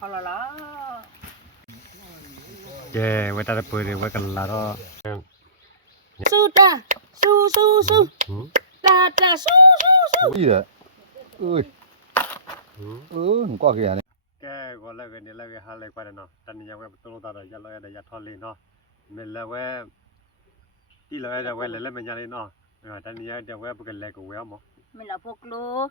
好了啦。耶，我带他背的，我跟拉到。苏哒，苏，嗯。哒，苏。gì đấy ơi 你挂个眼呢？ cái gọi là cái này là cái hai loại quả nó, tận nhà cái tôi nói là giờ là giờ thọ lên nó, mình là cái đi là cái là mình nhà lên nó, tận nhà cái cái là cái quẹo mà, mình là phục lô.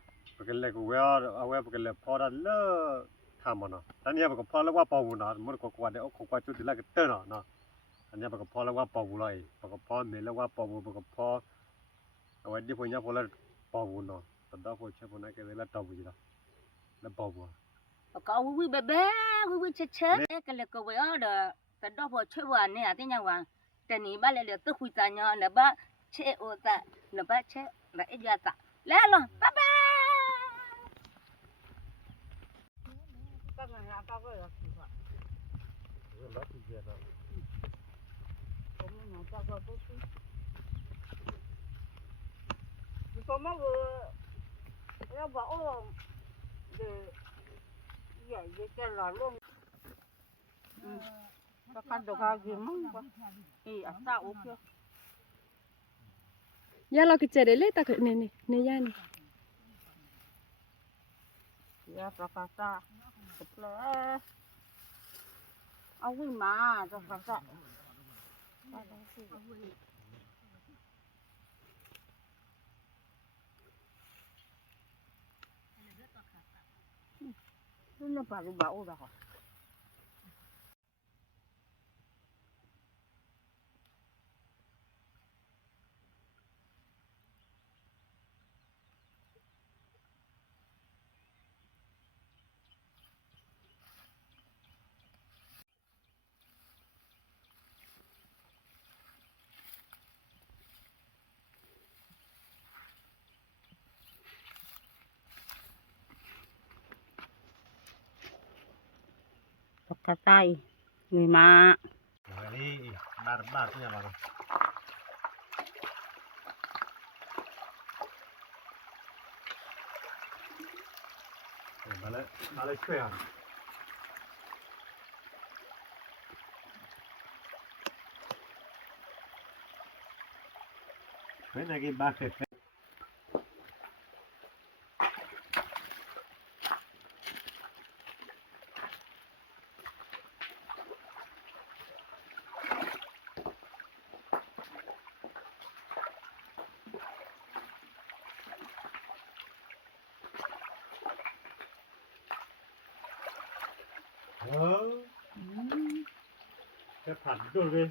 cái là cái quẹo, cái là phò đó lỡ tham mà nó, tận nhà cái phò là quả bầu nó, mỗi cái quả đấy cái quả chút thì là cái tơ nó, tận nhà cái phò là quả bầu rồi, cái phò mình là quả bầu, cái phò, cái đi phía nhà phò là bầu nó, tận đó phò chơi phò này cái là trâu gì đó, là bầu. Có quý bé, quý chết. Cái là cái quẹo đó, cái đó phải chơi vào này à, thế nhau à. Cái này ba lại tự khui ta nhau, là ba chơi ô ta, là ba chơi, là ít ra ta. Lẽ rồi, bye bye. Các người làm sao vậy? Đó thì giờ đó. Có mấy người nó bảo để vậy cái là luôn. Các con đồ gà gì mà à sao ok. Ya lo que cherele ta ne ya ni. Ya prakasa. Betul. Awi mà prakasa. Nó baru bau dah. Pagkatay, lima. Ini bar punya mana? Balik square. Ini lagi basket. Cái phản rồi đi.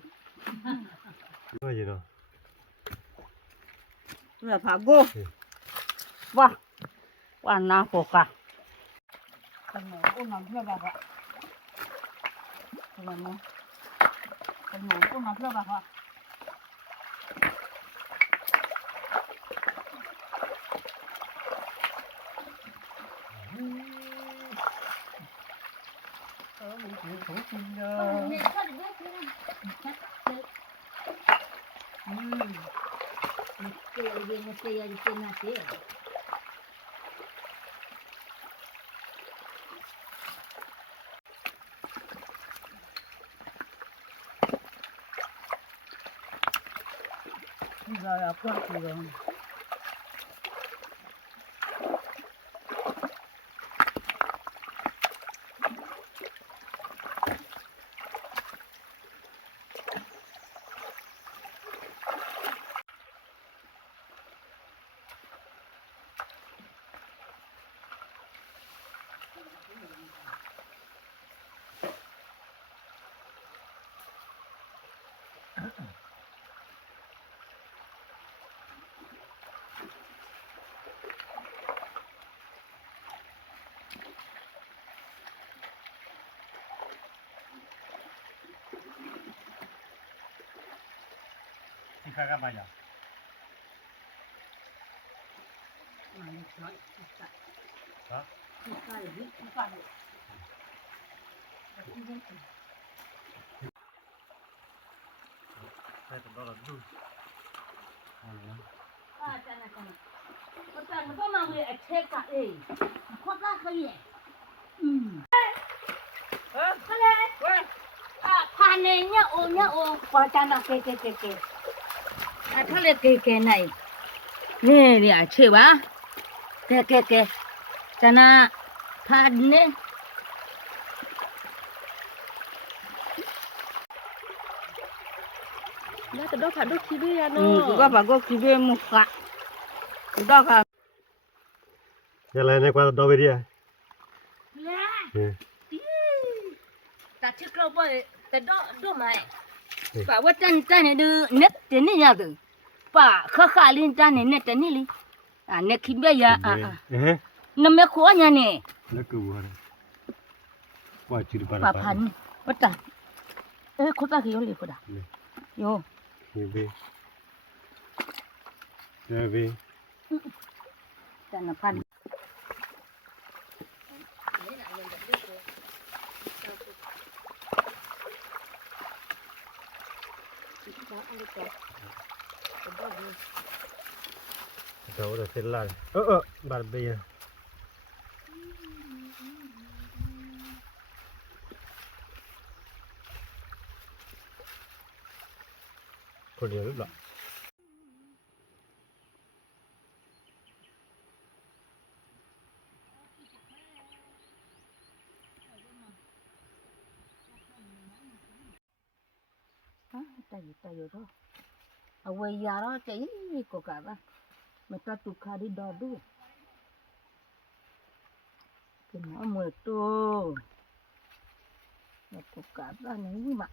Cái gì đó? Là phá gô. Vâng. Hoàn nào khổ cả. Cần nổ ôn nằm theo bà vợ. Cần nổ ôn nằm theo bà vợ. Bây giờ là qua thì rồi. Kakak banyak. Hah? Saya terdorong dulu. Nó có mang về chết cả ấy. Khoát ra khơi nhỉ. nhá ô qua cha nó kê à thôi là kê này nè nè chơi ba kê cha nó phá nè Đó từ đó phải đốt khí đi à nó. có bà có cái bên một phạ đó cả nhà này này qua đâu về đi à ta chưa câu bởi ta đó mày bàว่าจันเนี่ยดูเน็ตเจนี่ยาดูป่าข้าลินจันเนี่ยเน็ตเจนี่ลิอ่ะเน็ตคิดแบบยาน้ำไม่ขวานเนี่ย แล้วกูว่าว่าจุดปา ป่า ปา พันวัดตาขวดตากี่โยลิขวดโย เว้ย จันพันđâu là thế là bạn bây giờ có điều rất là tay đó ở quầy già đó chỉ có cả đó mà ta tụt khá đi đo đu cái nó mười tô mà có cả đó này mà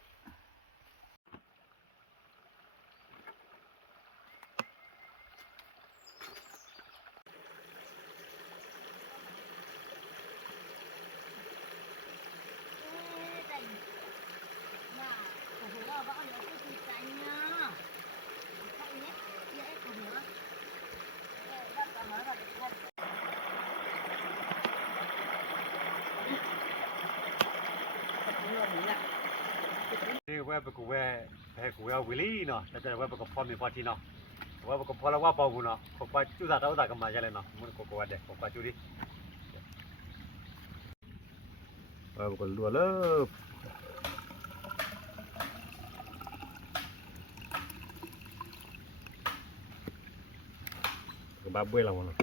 นี่ว่าเป็นกูว่าให้กูเอาวิลลี่เนาะแต่ว่าเป็นกูพอมีพอที่เนาะว่าเป็นกูพอแล้วว่าเบากูเนาะกูว่าจุดอะไรกันมาใช่เลยเนาะมันกูว่าเด็กกูว่าจุดดิว่าเป็นกูรัวเลยกูบ้าบุ้ยแล้วมั้ง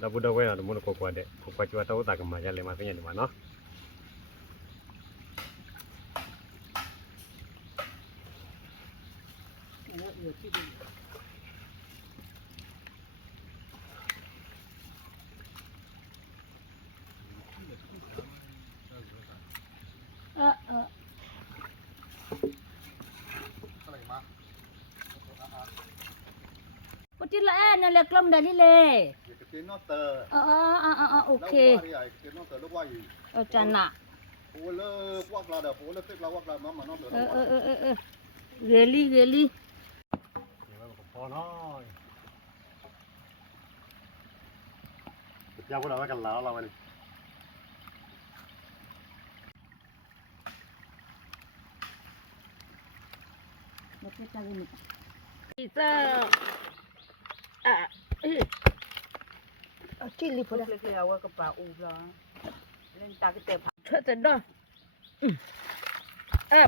เราบุดเอาไว้นะมันก็กว่าเด็กก็กว่าจะว่าตัวตากันมาจะเลยมาเป็นยังไงมาเนาะปฏิละนั่นแหละกลมได้นี่เลย cái nó tờ โอเค cái nó tờ lúc qua gì จันน่ะ phố lơ quắc là đờ phố lơ phết là quắc là mà nó tờ เรลี่ เดี๋ยวพอน้อยยาวพวกเราไว้กันแล้วเราวันนี้ Kita chili pada lagi awak ke Pak Ula. Lentah kita Pak. Dah.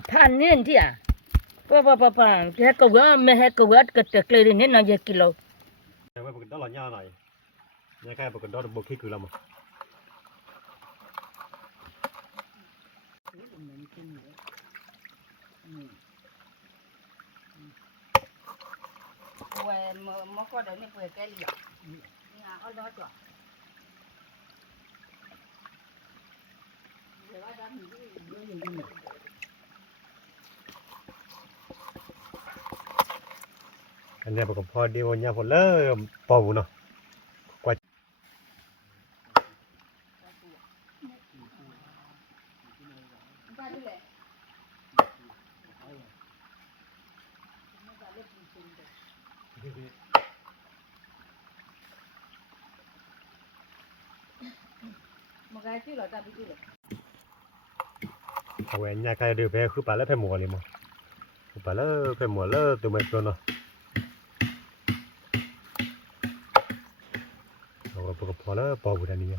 Pan ni dia. Apa. Dia kau meh kau ke tekler ni nak 1 kilo. ไว้ปกติดอลลาร์ย่าหน่อยยังแค่ปกติดอลลาร์บวกขี้คือเรามา Quay mà có đấy mới quay cái liệt. Nhà ở đó cho. anh em có phò đi vào nhà phò lơ bầu nó quay một cái chứ là ta bị chứ làเอาnhà cái đều về cứ bà lỡ phải mùa liền mà bà lỡ phải mùa lỡ từ mấy con nó rồi có phò lỡ bầu bữa này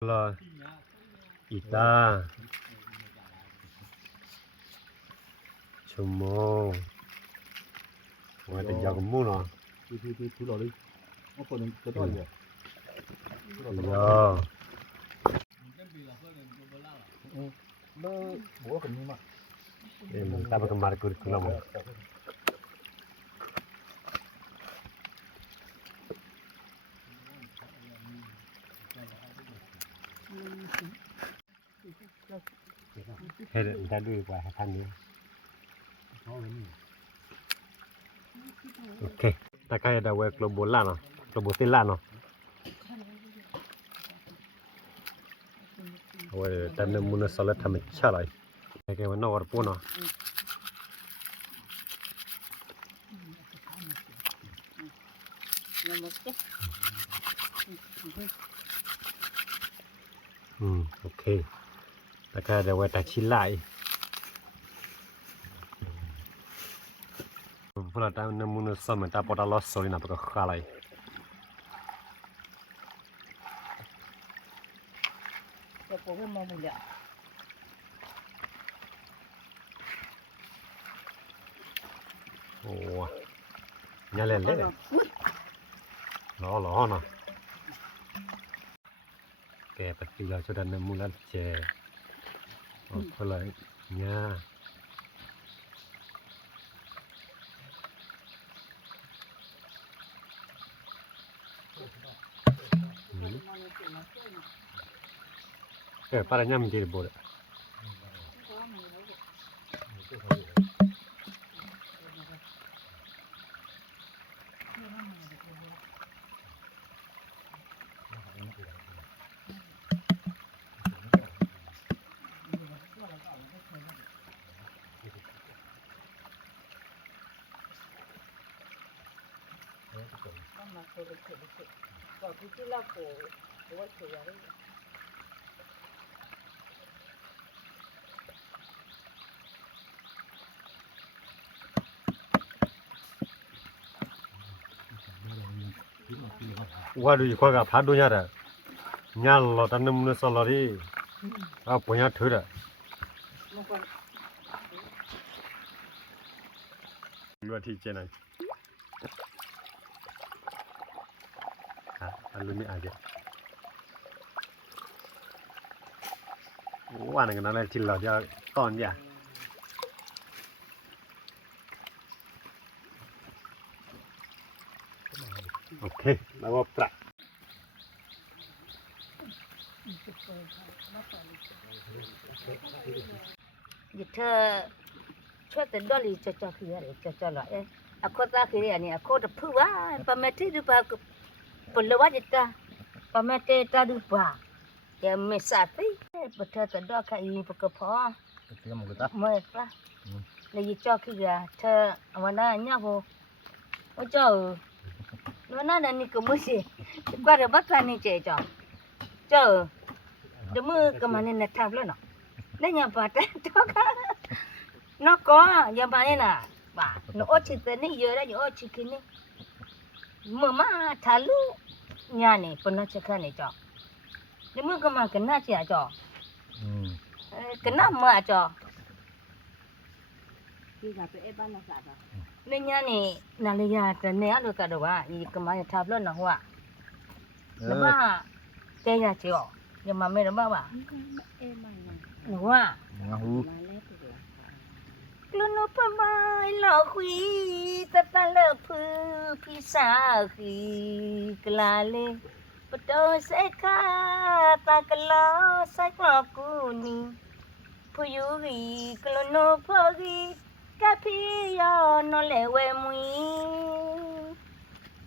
là ít ta chum mô ngoài tình giờ cũng mua nó Thu lò đi. Nó còn cái đó gì? giờ Nó bố còn như mà. em ta bakal marah kurikulum hết rồi ta đưa qua hai thanh nữa ok ta khai đã quay globo lan rồi globo tên lan rồi rồi ta nên muốn sao lại tham gia lại cái mà nó vào bún nó ok ta khai đã quay ta chỉ lạiพวกเราตั้งน้ำมันสมัยตาปอดลอสโซลินาปก็ขาเลยจะปลูกให้มองหมดเลย โอ้ยาเล่นเลยล้อเนาะแกปฏิเราจะดันน้ำมันละเจพวกเราเนี่ยparahnya menjadi bodoh. Waduh, kau gak padu nyara, nyalo tanam nusa lari, punya thura. Dua tiga nih, alumi aja. Wah, nggak nanya cilah dia ton dia. Ok, lawa pra. Vậy thơ cho tới đó thì cho khi này cho lại à cô ta khi này à cô tập phứ quá bà mẹ thích được bà phần lâu quá vậy ta bà mẹ tê ta được bà giờ mẹ sát tí bà thơ tới đó cái gì bà cứ phó mẹ ta lấy cho khi gà thơ mà nó nhá vô ôi trời nó là ni cái gì qua rồi bắt ra ni chạy chờ đừng mơ cái mà nên là tham lên nó lấy nhà bà ta cho nó có giờ bà này nè bà nó ở chỉ tên này giờ đó ở chỉ kia này mà thà lu nhà này phần nó chỉ cái này cho đừng mơ cái mà cái nào chỉ cho cái nào mà cho nên nhà này là lấy nhà cái này ăn được cả đồ à gì cái mà tham lên nó hoa nó ba cái nhà chịu nhưng mà mấy nó ba bà nó hoa luôn nó phải mai lọ quý ta lỡ phư phi xa khi là lên bắt đầu sẽ khá ta cái lo sẽ có cô ni phụ yêu gì cái luôn nó phải gì cái phi yo nó lệ quê mui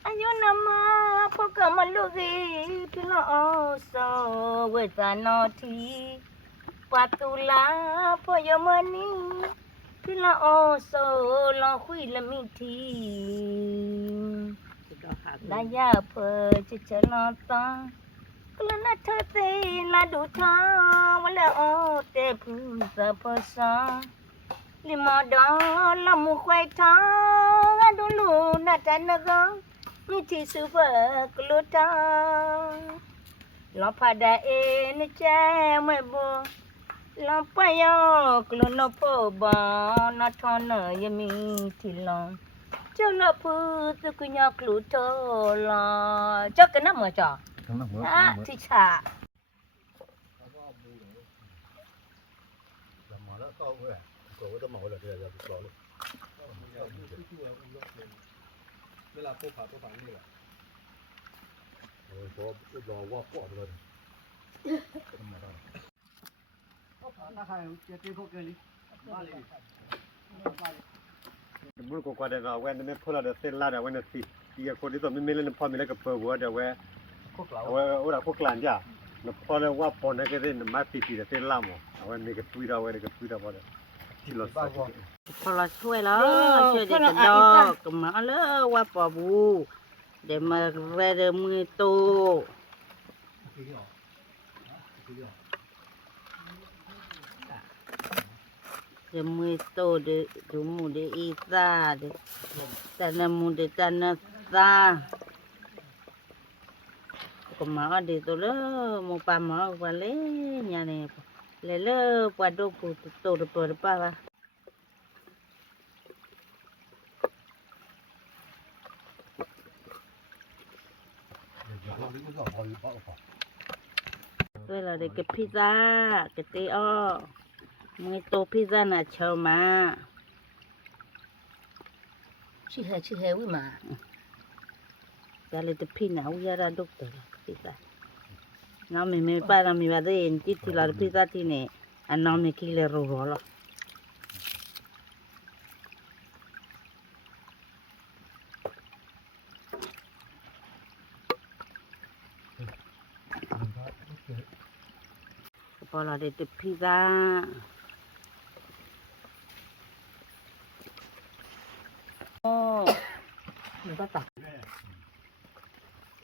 anh yêu năm mà phụ cả mà lúc gì phi lo so quê ta nó thì patula phụ yêu mani Pila oso lo khui la mi thi da ya phe che che lo ta กลนัทเธอเตลาดูทาวละโอเตพูสะพสาลิมอดอละมุควายทางดูลูนัทนกงมิทิสุเฟกลุตาลอพาดาเอนแจมวยโบลอปยอกลนโปบอนทอนยมีทิลองเจ้าละพูสกุญกลุโตลอเจ้ากันนะมือจ่อ Thằng nào mới, อ่ะ thằng nào mới. ที่ฉา Làm mà nó to quá à. Cổ cái màu là giờ bỏ luôn. เวลาพวกผ่านี่แหละ Rồi có rò qua quả rồi. ถ้าใครจะตีพวกเกลีบ้าเลย mun ko kwa de ga wen ne phola de sen la de wen ne si ti ko di so me me le ne pho me le ka pho wo de we พวกเรา we o da ko klan ja no pho le wa pon ne ke de ma ti ti de sen la mo wen ne ke tui da we ne ke tui da bo de ti lo sa พอเราช่วยแล้วช่วยเด็กกระดอกก็มาแล้วว่าปอบูเดี๋ยวมาเรเดมือโต ตีนี่หรอตีนี่หรอ เดี๋ยวมือโตเดี๋ยวดูมูเดี๋ยวอีตาเดี๋ยวแต่ละมูเดี๋ยวแต่ละตาก็มาเดี๋ยวตัวเลยมูปามาไปเลยเนี่ยเนี่ยเลยปวดดูปูโตเดี๋ยวปวดป้าวะ Giờ không biết có bỏ bỏ bỏ. ด้วยเราได้กับพิซซ่ากับเตอ้อมือโตพิซซ่าน่ะเชามาชื่อเฮวิมาแต่เลยจะพี่น่ะวิยาราดุกเตอร์พิซซ่าน้องไม่ป้าเราไม่ว่าได้เห็นจิตที่เราพิซซ่าที่เนี่ยอันน้องไม่คิดเลยรู้หรอ พอเราได้ติดพิซซ่าโอ้มันก็ตัก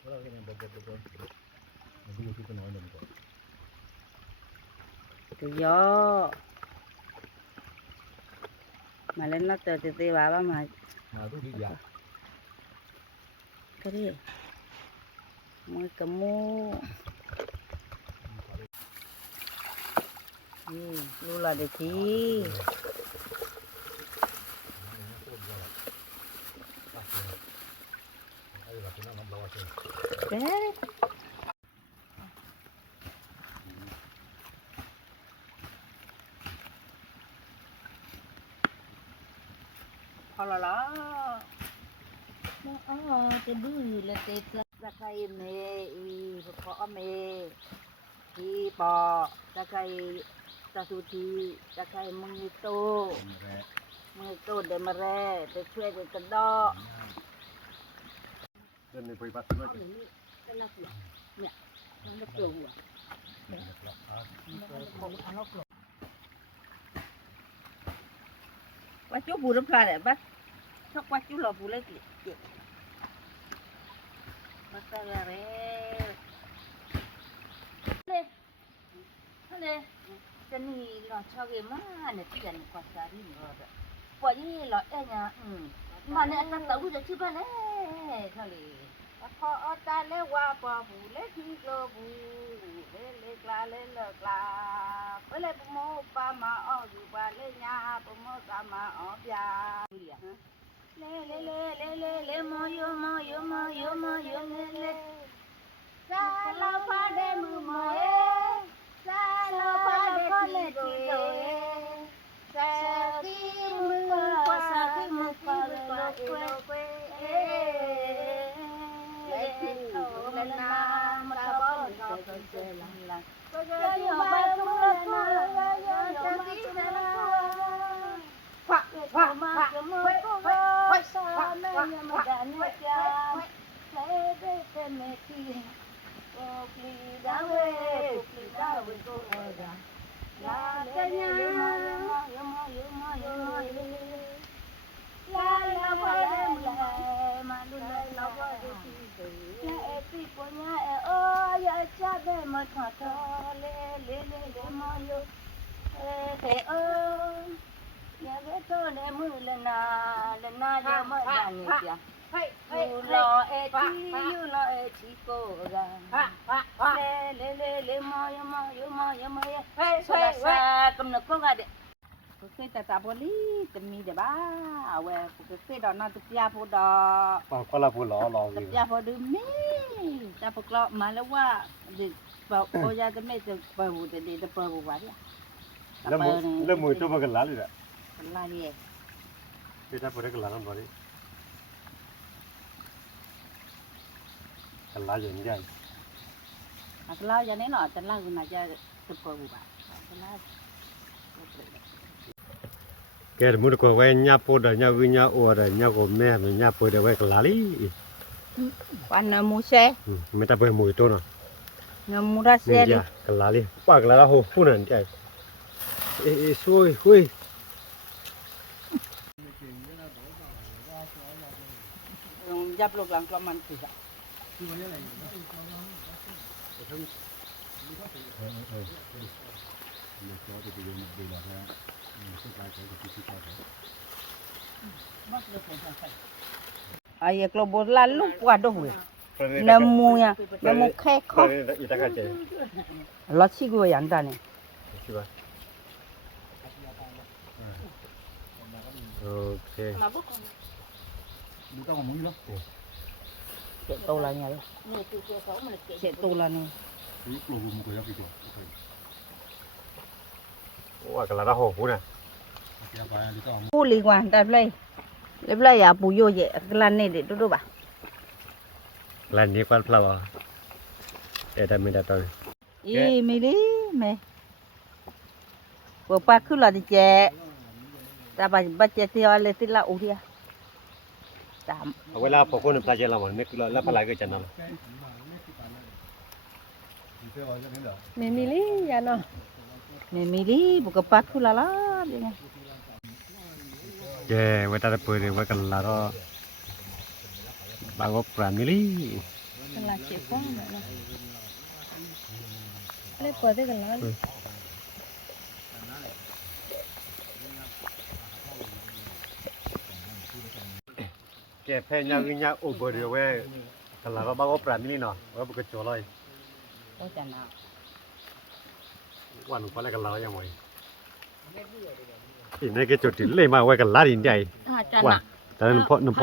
Nó cái này bỏ bỏ bỏ. Nó đi cái nói này. ตัวยอมาเล่นนัดเตะตีบ้าบ้ามา Mà tôi đi dạ. ก็ดิมือกระมูนี่รู้ละเด็กที Đây là cái nó bỏ chơi. เอ๊ะพอและล่ะอ๋อจะดื้อละเตะตะไคร้เมอีพอเมทีปอตะไคร้ตะสุทีตะไคร้มือโตเดมเรไปช่วยเด็กกระดอก de ne poi pas no เป็นละเสียเนี่ยมันจะเกี่ยวหัวว่าจุบูรพลาเนี่ยบัดชอบว่าจุหล่อบูเล็กเจ็บมาใส่อะไรเลยจะนี่หล่อชอบเกมาเนี่ยที่จะนี่กว่าสารีหล่อแบบปล่อยยี่หล่อเอ็งอ่ะมาเนี่ยตั้งแต่กูจะชื่อบ้านเลยทะเลพอตาเลว่าปอบูเล็กที่โลบูเล็กลาเลิกลาไปเลยปโมปามาอ้ออยู่บ้านเลยญาปโมตามาอ้อยาเลโมโยเลซาลาพาเดมือโมเอซาลาพาเดที่โลเอซาคีมือปาโลเอ เดมาทอทอเลเลเลเลมอโยเอโอยาเวโตเลมือละนาโยมาดานิเปีย ยูรอเอทีโกราเลมอยมเฮ้ยโซลาซากำนักก็กะเด Porque tá boli, temi de ba, awe, porque da na tupia po da, ปาก็ละพูดล้อรอวิว tupia po de me. Ta po klo malawa de pa o ya de me de pa bu de pa bu ba ya. แล้วมือตัวมันกันล้าเลยอ่ะ La ni e. ที่ถ้าพูดได้กันล้าน้ำบ่ดิกันล้าอย่างนี้ได้ Akla ya ne no, atla guna ya de pa bu ba. Akla. แกมุดก็ไว้ญาปูดญาวิญญาอวดญาโกแม่มันญาปูดไว้กันล้าลิ Pan mu se, ไม่ต้องไปมือตัวน่ะ na mu ra นี่ se จ้ะกันล้าลิปากล้าโหพูนั่นใจเอ้สวยหุย ya lo blanco man tu sa. ไอ้กลบลาลุกว่าดูเว้ยน้ำมูยน้ำมูแค่ข้อ อีตากัดเจ ลอชิกูยังได้เนี่ย ใช่ป่ะโอเค 你当我懵了， เจ็ดตัวละเนี่ยเจ็ดตัวละเนี่ย 你老母母个要给做， ว่ากันล้าโหพูน่ะ 给他把你当 ปูลีกว่าได้เลยเลยอย่าปูโยเยะกลันเนี่ยเด็ดดูป่ะ ร้านนี้กว่าเพลาเอ็ดไม่ได้ตอน อีไม่ดีไม่ว่าป้าคือเราจะเจ๊แต่บัจเจที่ว่าเลยที่ละอุเดียตาม เวลาพอคนพลาเจลามันไม่คือแล้วพลายก็จะนั่น 你这玩意没了， ไม่มีลีอย่าเนาะไม่มีลีบุกป้าคือละละเลยไง แกเวลาจะเปิดไว้กันล้าก็บางก็ปราณมิลี่ กันละเจ็บป้องเนาะเลยเปิดได้กันละ แกแพ้ยาวิญญาอุบเดียวเว้ยกันล้าก็บางก็ปราณมิลี่เนาะว่าบุกโจลอย ก็จะนา วันก็แล้วกันล้ายังไงอีนี่ก็จุดที่เล่มาไว้กันล้าดินใจ จะ ว่า นา แต่น้ำพ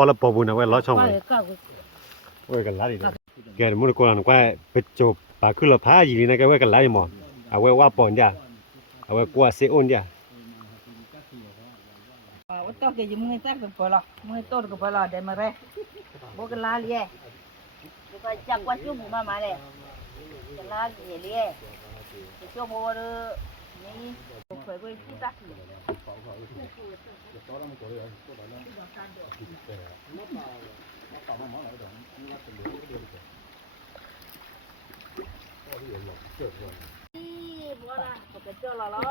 อละปอบุญเอาไว้ล้อช่องไว้ไว้กันล้าดิแกมุดกูหลังก็ไปจบปากขึ้นละผ้าอยู่นี่นะแกไว้กันล้าอยู่หมอเอาไว้ว่าปอนจ้ะเอาไว้กลัวเสียอ้นจ้ะ ว่าต้องเกี่ยมือตั้งกันพอละมือต้นกันพอละเดี๋ยวมาเร่บุกลาเลี้ยดูไปจักว่าชุ่มมาเลยจะลาเลี้ยจะชุ่มวัวนี่เคยไปที่ตัก บัวละปกติเจ้าละล้อ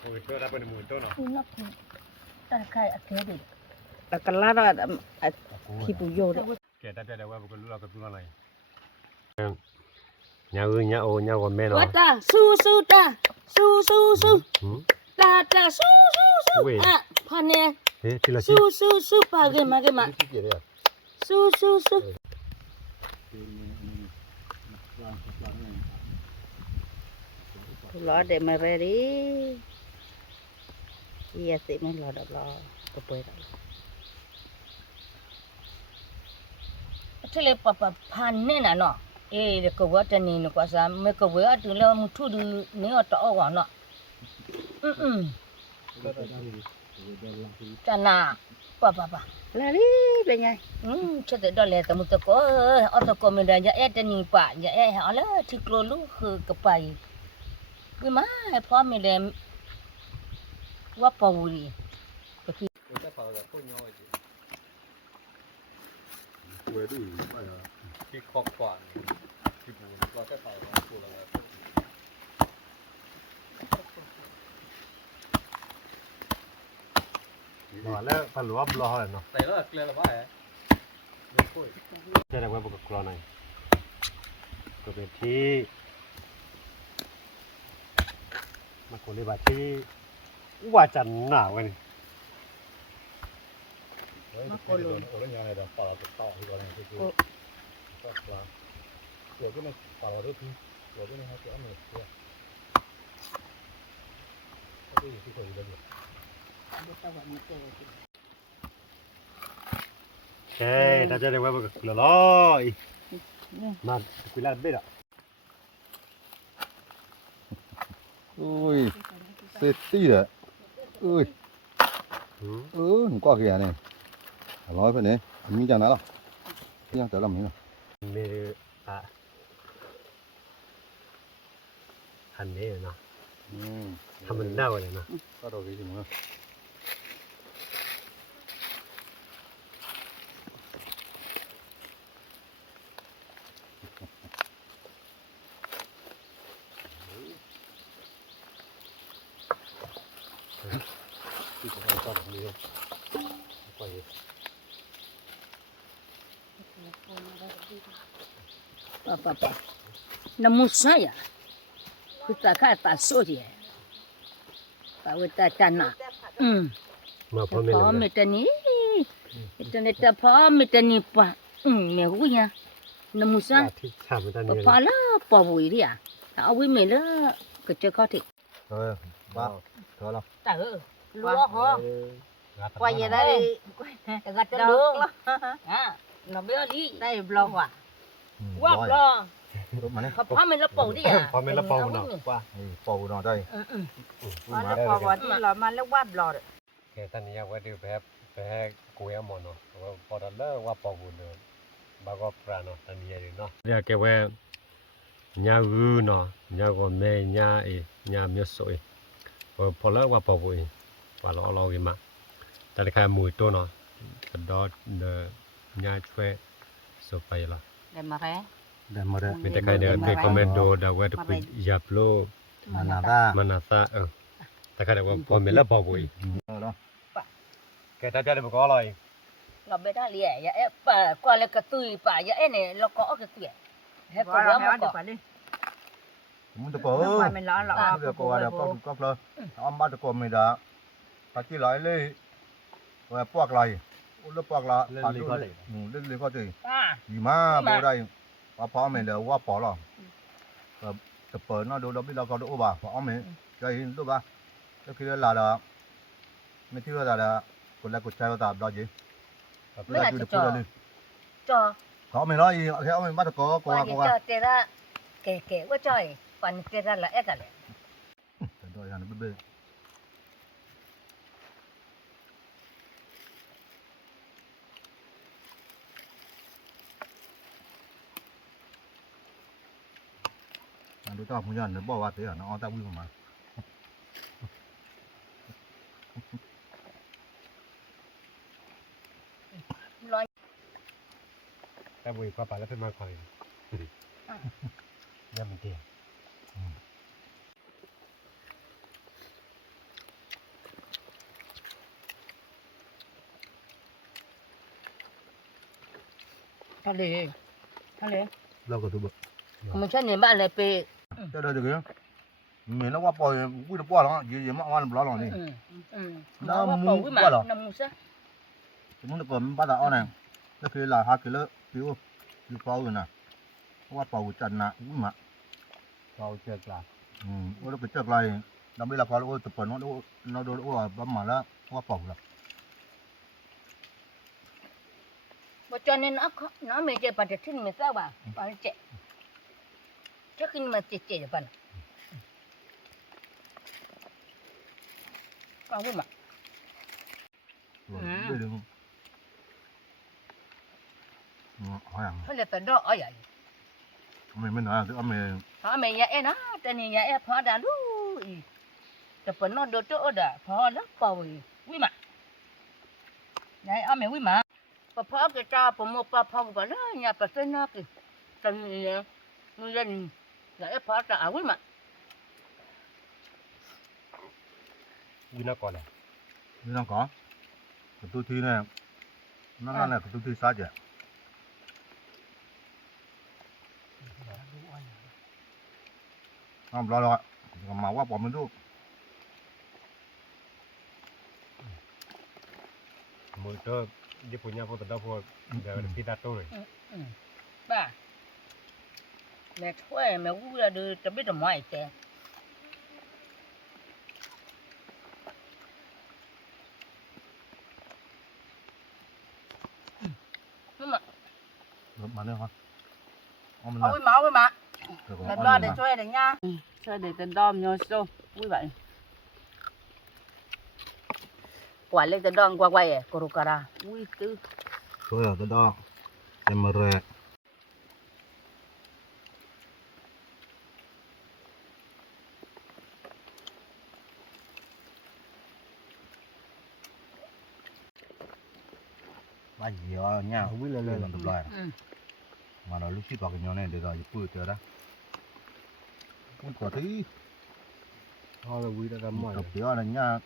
โอ้ยเจอแล้วเป็นหมื่นต้นเนาะ คุณนักคุณตาใครอักเสบดิ แต่กันละที่ปุโยเด้ แกได้ได้ว่าบุกรู้เรากับรู้อะไรญาญาโอญาวันแม่เนาะ ว่าตาสู้ตาสู้ตาสู้อ่ะพันเนี่ย เฮ้ยทีละชิ้น สู้ปากกันมา 你记得呀？สู้ ล้อเดี๋ยวมาไปดิเฮียสิไม่รอดอกล้อก็เปิด ทะเลปะพันเนี่ยนะเนาะเอ๊ะก็ว่าจะนี่นกว่าซะไม่ก็ว่าถึงแล้วมุทุดูนี่อตออกเนาะจันนาปะ ลาลิเป็นไง เฉดดอเลยแต่มุตะก็อตะก็ไม่ได้จะเอ็ดนี่ปะจะเอ็ดเอาละที่กลัวลูกคือกระไปวิมาให้พ่อไม่ได้ว่าปาวรี 我都有哎呀， ที่คอกกว่าที่บูนก็แค่เผาตัวละแล้วพันหลวงบล้อเนาะ แต่ละเกลือละว่า จะได้ไว้บุกกรอหน่อย ก็เป็นที่มาคนเลยว่าที่ว่าจันหนาวกัน มาโกโลโอ้ยยังไงเดี๋ยวปลาต่อที่ก่อนเลยคือก็ปลาเดี๋ยวก็ไม่ปลาด้วยทีเดี๋ยวก็ไม่ให้เจ้าหนึ่งเดี๋ยวก็อยู่ที่คนเดียว ใช่ถ้าจะได้ว่ามันก็คือละมาคุยแล้วเบ็ดอ่ะ โอ้ยเซตี้เลยโอ้ยหนูก็แก่เนี่ยร้อยไปเนี่ยมีจังนะล่ะยังแต่ละมีนะ มีอ่ะหันนี้เนาะทำมันเน่าเลยเนาะ ก็โดนกี่ชั่วโมงที่ผมเอาตอนนี้ไป Papa. Na musaya. Kita kata soje. Pawita tanah. มาพร้อม พอมิตรนี้ตอนนี้แต่พอมิตรนี้ปะแม่หูยน้ำมุสา ที่ชามตอนนี้ พอละปอบุยดิอ่ะเอาไว้เมื่อละก็จะเข้าที่ บ้าเธอละ แต่ลัวหอ quay về đây แต่ก็จะลุงอ่ะเราเบี้ยลี đây blog à ว่าลอ มาเนี่ย เขาพอมันละปอดิอ่ะ พร้อมเป็นละปองเนาะว่า ปอหน่อยได้ mà nó qua qua thì là mà nó qua blog แค่ตอนนี้ว่าดูแบบกูยังมองเนาะว่าพอแล้วว่าปองบุญเนาะบางก็ปราเนาะตอนนี้เนาะเรียกแกว่าญาอูเนาะญาก็แม่ญาญาเมียสวยพอแล้วว่าปองบุญว่าเรากินมาแต่ใครมวยตัวเนาะก็ดอดญาช่วยสุไปละ để mà thế ได้มาได้ มีแต่ใครเดินไปคอมเมนต์ดูดาวว่าไปยับโล มานาตา มันน่าซะแต่ใครว่าพอมีแล้วปองบุญ เนาะ แกถ้าจะได้บอกอร่อย เราไม่ได้เลี้ยอย่าเอ๊ะป่าก่อนเลยกระตุยป่าอย่าเอ๊ะเนี่ยเราก็กระตุยให้ป qua วด là มา héo ก่อ được phải đi มึงตะโกน nước ngoài mình lo là เดี๋ยวก็ว่าเดี๋ยวก็เลยอ้อมบ้านตะโกนไม่ได้ปัจจัยหลายเลยว่าพวกไรแล้วพวกละเล่นลีก็ได้ ป้า ดีมากบ่ได้ว่าพอไม่เดี๋ยวว่าพอหรอกก็จะเปิดเนาะดูเราไม่เราก็ดูว่าพอไม่ใจดูว่าแล้วคือลาละไม่ที่ว่าละคนละคนใจว่าตาดอจี ไม่อาจจะจอ เขาไม่ร้อยเขาไม่มาตะโกนก ว่า ว่า จะเจอละแก่ๆว่าจ้อยปันเจอละเอ๊ะกันเลย แต่ด้วยกันเบ้อดูต่อผู้ยันเดี๋ยวบอกว่าเดี๋ยวน้องตาวิ่งมา ร้อย แต่บุยพอไปแล้วเป็นมาคอยย่ามันเตี้ย ทะเล เราก็ดูแบบ มันใช่เนี่ยบ้านเลยไป เจ้าเด็กเนี่ยเหมือนว่าปล่อยวิ่งปล่อยแล้วยืนมาวันบล้อหลังนี่ น้ำมูกว่าน้ำมูกซะ มึงตะโกนบ้านเราเนี่ยก็คือหลายฮักคือเลอะผิวเปล่าอยู่นะว่าเปล่าจันนะวิ่งมา เราเจอกลา ว่าเราไปเจออะไรเราไม่รับพอเราจะเปิดเราโดนว่าบ้ามาแล้วว่าเปล่าละ ว่าจอนเนี่ยน้ำไม่เจอปัจจัยที่ไม่ทราบว่าปัจจัยจะขึ้นมาเจ๊ๆปันก็วิ่งมา เรื่องหอย เขาเลยแต่ดอกอ้อย ไม่หนาคือไม่ พอไม่ยาเอ๊ะนะแต่นี่ยาเอ๊ะพอดาลูจะเปิดนอนดูโต๊ะดาพอแล้วปอยวิ่งมายายเอาไม่วิ่งมาพอพอก็จะผมมาพอก็แล้วยาเปิดเส้นนักตอนนี้นู่นยันยาเอ๊ะพอจะเอาวิ่งมา วินาก่อนเลย นี่น้องก่อนตัวทีเนี่ยนั่นแหละตัวทีซาเจ น้ำร้อนแล้วก็มาว่าปอมันดู มือเตอญี่ปุ่นเนี่ยพอตัดพอเดี๋ยวพี่ตัดตัวเลย ba mẹ thuê mẹ u là đưa cho biết là mọi chuyện nhưng mà มาเนี่ยครับอ๋อมัน ôi máu ôi mà เดี๋ยว lần đó để chơi đấy nha chơi để tận đom nhau xô vui vậy quả lên tận đom qua quay à cô cara vui tư ช่วยอ่ะตัวดอกเต็มเลยบ้าเหี้ยเนี่ยวิ่งเลยมันตัวลอยมาเราลูกศิษย์บอกกันย้อนเนี่ยเดี๋ยวเราจะพูดเจอละพูดก่อนที่ พอเราวิ่งได้กันหมด tập tiểu là nhá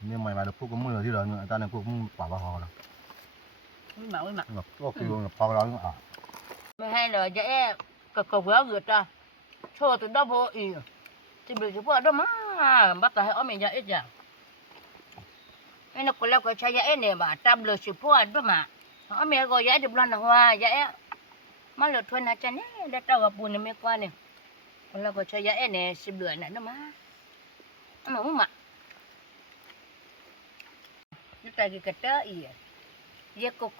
nhưng mày được phúc có mưa thì rồi người ta này phúc quả vào hồ rồi vui mà ngập có kêu ngập phao đó à mẹ hay là dễ cực cực véo gượt ra cho từ đó vô ý thì bị chụp đó mà bắt tay ở mình dễ ít à cái nó còn là cái chai dễ này mà trăm lượt chụp đó mà ở mẹ gọi dễ được lần là hoa dễ mà lượt thôi là chân ấy đã tao gặp buồn mẹ qua này còn là cái chai dễ này chụp lượt này nó mà mà nó tay cái tớ ý ye cô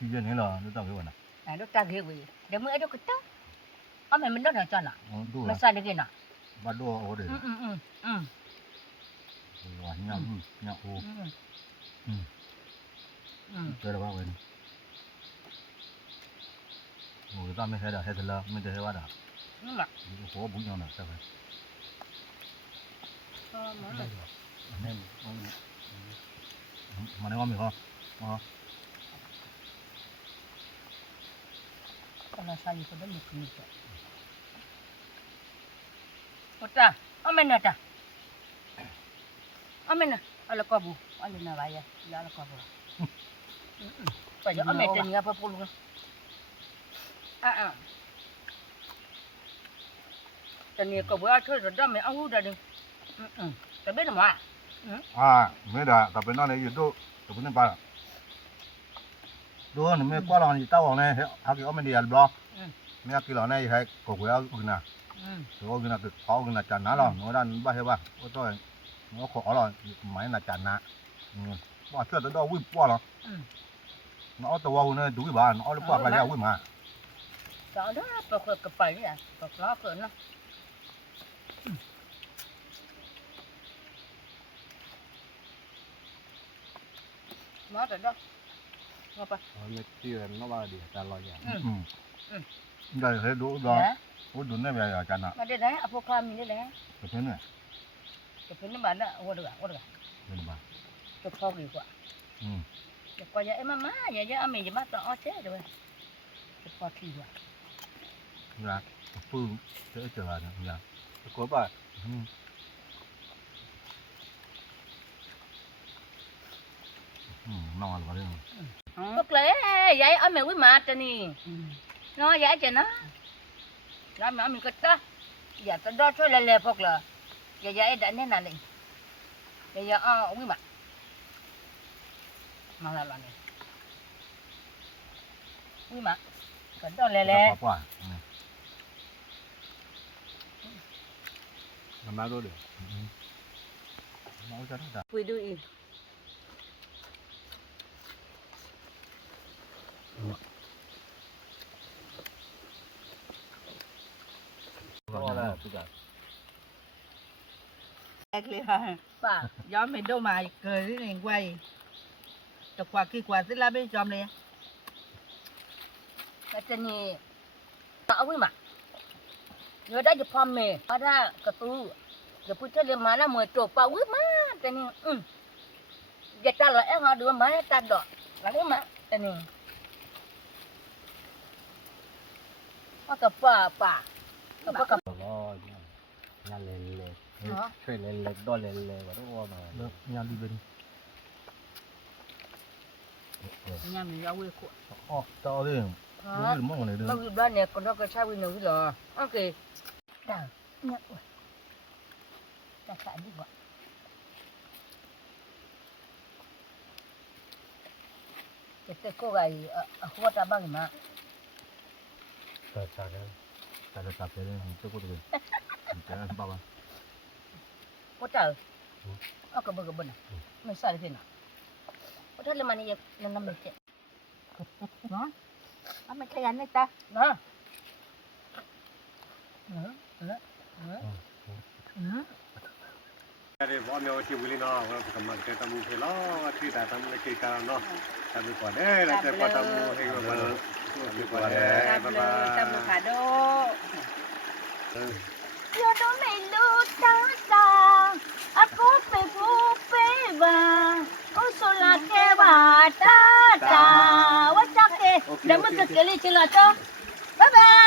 suy diễn thế là nó tao cái này à nó tay cái gì để mới đó cái tớ ở mẹ mình đó là cho nào đủ nó là sai được cái nào bắt đua ở đây rồi nhầm nhầm ô đây là bao nhiêu người ta mới thấy là thấy là mình thấy bao đã mà phố bún nhau này sao vậy nên mà nó ngon không kalau saya sudah mungkin itu. Kota, amen ada. Amen, ala kabu, ala nawaya, ya ala kabu. Pajak amen tanya apa puluh. Tanya kabu aja sudah me aku dah deh. Tapi nama. à mấy đã tập bên đó này YouTube tập bên ba đua nó mấy qua lòng gì tao này hả cái ông đi ăn bò mấy cái lò này hay cổ quế cái nào rồi cái nào cái khó cái nào chán ná rồi nó đang ba hay ba ôi tôi nó khó rồi máy là chán ná bỏ chưa tới đâu vui quá rồi nó tàu vào này đuổi bà nó lúc qua cái gì vui mà Đó đó, bọc cái phải đấy à, bọc nó cỡ nó. Nó rồi đó. Ngapa? nó chưa nó bao đi ta lo vậy đây thấy đũa đó đũa đũa này về chán ná Mà đây đấy, avocado mình đây đấy. cái thế này Cái phần nó bán đó, ô được à. đây là Cái kho gì quá. Cái coi vậy mà má, vậy mình chỉ bắt tao chết rồi. Cái kho thì quá. ra phương sẽ trở lại nhà có bà ngon vào đây Tức lẽ vậy ở mẹ quý mệt rồi nè. Nó vậy cho nó. Nó mà mình cất đó. Giờ tao đó cho lẹ phục là. Giờ vậy đã nên là này. Giờ quý mệt. Mà là này. Quý mệt. Cất đó lẹ. quả làm bao được máu cho nó đã Quý đuôi. to là tôi cả Ek lihat, Bà. gió mình đâu mà cười cái này quay, chụp quả kia quả sẽ làm bên trong này. Cái chân này. Bảo quý mệt. Nhớ đã chụp phong mẹ. Ở ra cái tu. Giờ phụ trách lên mà là mười trộp bảo quý mệt. Chân này. Giờ ta là em họ đưa mà ta đỏ. Là quý mệt. Chân này. Có cà bà. Có cà lo nhà lên lên Hả? chơi lên lên đo lên lên và đó mà được nhà đi bên Nhà mình ra quê của. to đi Hả? đúng mong này được Nó bị đoan này còn nó cái sao bị nữa rồi. Ok. จ้าเนี่ยจะสาดีกว่าจะก็ไอ้หัวตาบ้างนะ แต่จากนั้น tại tập thế này chưa có được cái bao bao หัวตาเอากระเบื้องกระเบื้องไม่ใส่เลยนะหัวตาเลยมันนี่ยังน้ำมันเจ็บ เนาะเอาไม่ขยันเลยจ้ะ นะ แต่ว่าเมื่อที่วิลินาว่าก็มันจะทำมือเล่าที่แต่ทำมือกี่การเนาะทำมือก่อนได้แล้วจะพอทำมือให้ก่อนทำมือก่อนได้ จับ บ๊าย เล บาย จับมือขาโด Yo no me lo tanta, a cope va, o sola que va ta ta, wa ta que, dah mesti sekali celaka. Bye bye.